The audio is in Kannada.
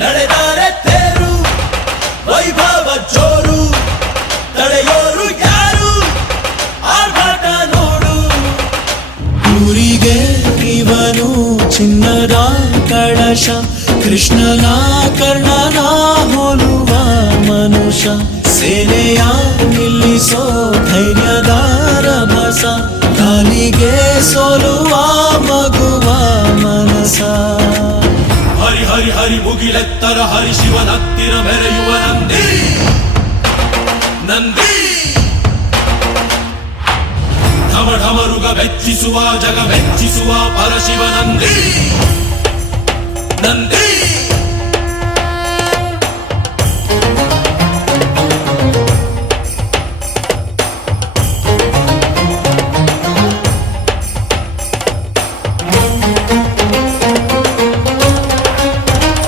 ನಡೆದಾರೆ ತೇರು ವೈಭವ ಜೋರು ತಡೆಯೋರು ಯಾರು ಆರ್ಭಟ ನೋಡು ಊರಿಗೆ ಇವನು ಚಿನ್ನದ ಕಳಶ ಕೃಷ್ಣನ ಕರ್ಣನ ಹೋಲುವ ಮನುಷ್ಯ ಸೇನೆಯ ನಿಲ್ಲಿಸೋ ಧೈರ್ಯದ ರಭಸ ಕಾಲಿಗೆ ಸೋಲುವ ಮಗುವ ಮನಸ ಹರಿ ಹರಿ ಹರಿ ಮುಗಿಲೆತ್ತರ ಹರಿ ಶಿವನತ್ತಿರ ಮೆರೆಯುವ ನಂದಿ ನಂದಿ ಢಮ ಢಮರುಗ ಮೆಚ್ಚಿಸುವ ಜಗ ಮೆಚ್ಚಿಸುವ ಪರಶಿವ ನಂದಿ ನಂದಿ